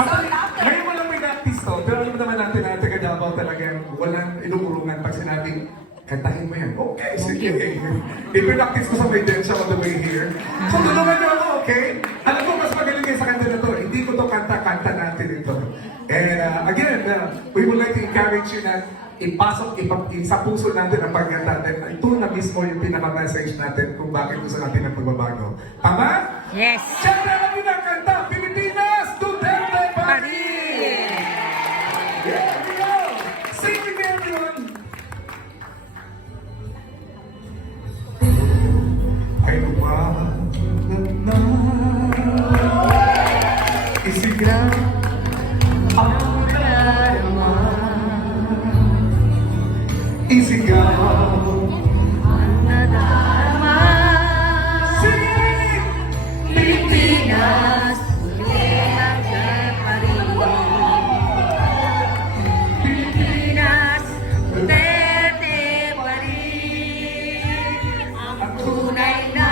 Ngayon mo lang may practice to, pero alam naman natin na taga Davao talagang walang inuurungan pag sinabing kantahin mo yan. Okay, sige. I-practice ko sa may densya on the way here. So, tulungan niyo ako, okay? Alam ko, mas magaling kayo sa kanta na to. Hindi ko to kanta natin ito. And again, we would like to encourage you na ipasok sa puso natin ang pagkanta natin. Ito na mismo yung pinaka-message natin kung bakit gusto natin ng pagbabago. Tama? Yes. Siyempre, alam niyo na ang kanta, Pilipinas, Duterte pa rin! Here we go! Sing with me, everyone! Ay lumalag na isigaw ang darama. Isigaw Ang nadarama. Sige! Pilipinas, Duterte pa rin. Pilipinas, Duterte pa rin. Ang tunay na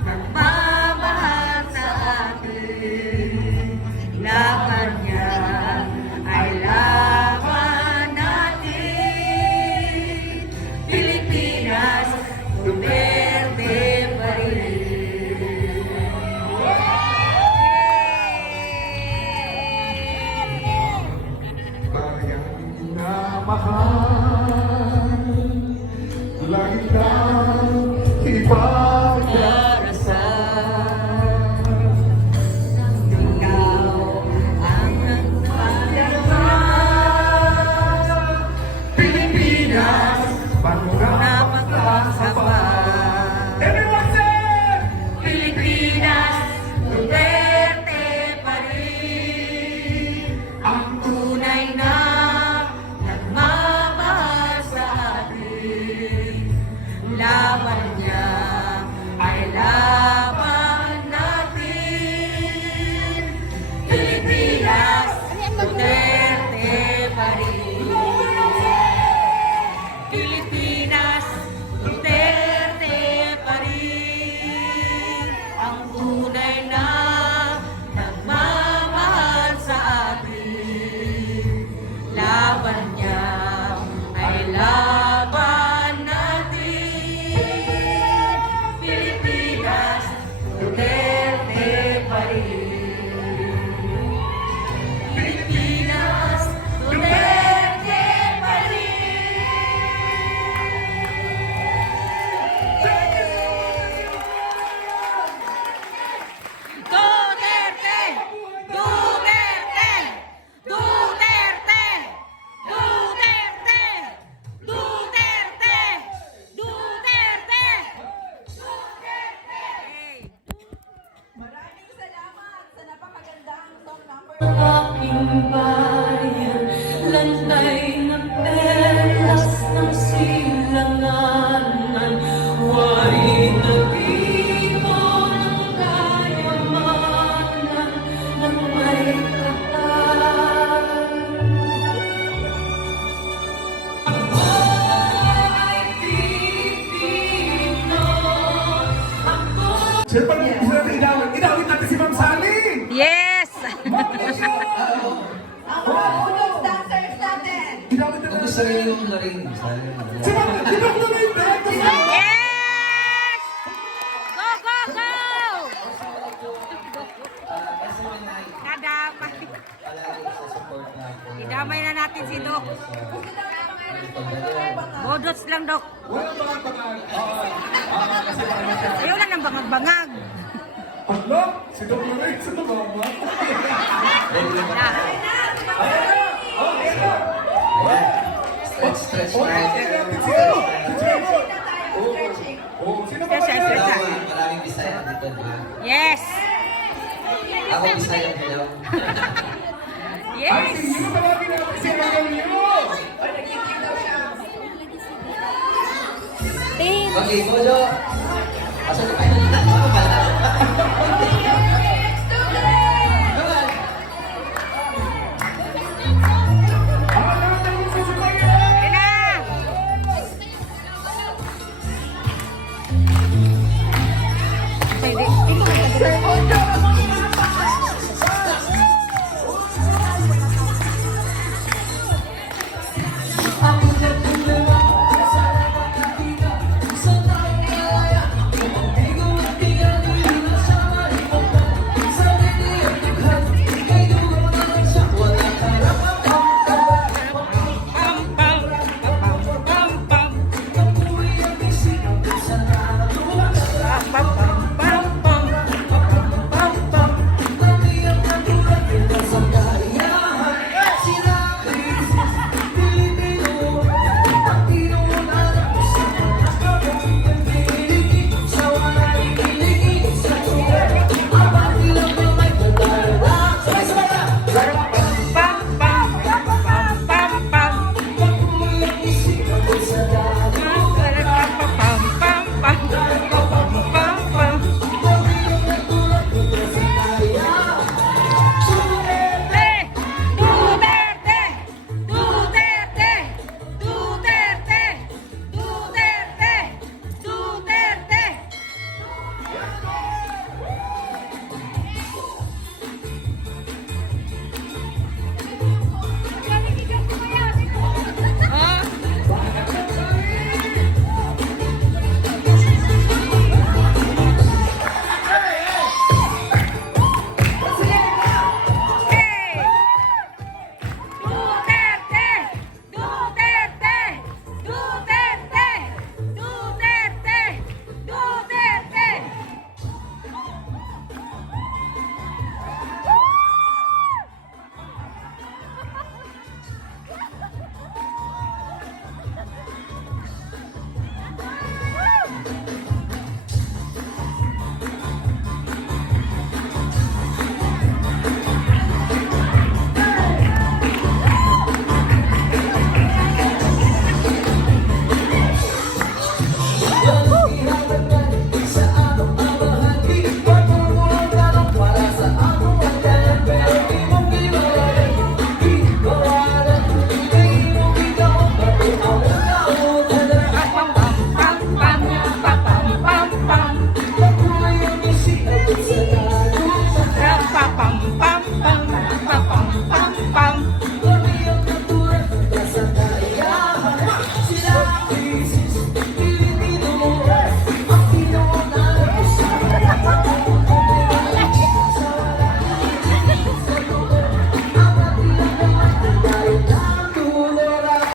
nagmamahal sa atin. Laban niya ay laban natin. Pilipinas, Duterte pa rin. Bayang na mahal, lagi kang ipagdarasal. Ikaw ang nagpapalala. Pilipinas, Na magkakasabay. Everyone say! Pilipinas, Duterte pa rin. Ang tunay na nagmamahal sa atin. Laban niya ay laban natin. Pilipinas, Duterte pa rin. Pilipinas, Duterte pa rin. Ang tunay na nagmamahal sa atin. Laban niya ay laban natin. Pilipinas, Duterte pa rin. Pilipinas, Duterte pa rin. Duterte! Duterte! Duterte! Duterte! Duterte! Duterte! Hey. Maraming salamat sa napakagandang song number Aking bayan, lantay na perlas ng silanganan. Wari na dito ng kayamanan ng may kapal. Ako ay Pilipino. Ako Siyempre, gusto natin inawit. Inawit natin si Ma'am Sally! Yes! ang mga unong dancers natin. Inawit natin Kung gusto rin yung Lorraine, sana. si Ma'am, si Ma'am Lorraine Bento! Yes! Go, go, go! Kadamay. Palagi sa support natin. Idamay na natin si Doc. Bodots lang, Doc. Walang mga pangalan. Ayaw lang ng bangag-bangag. Ano? Si Doc Lorraine sa mama. Stretch Oh, natin. okay natin si ano? Si Trevor. Stretching. Oh, sino ba Stretch, ba stretch. yan? Maraming Bisaya dito, di ba? Yes! Ako Bisaya, hello. Ay, Yes! si Nino, tawagin natin si Ma'am Nino. O, nag-give daw siya. Okay, Bojo. Asan ka? Ano pala? Let's do it! Come on. Ah, lahat ng magsasabayan. Yun na! Pwede. Ikaw may Sila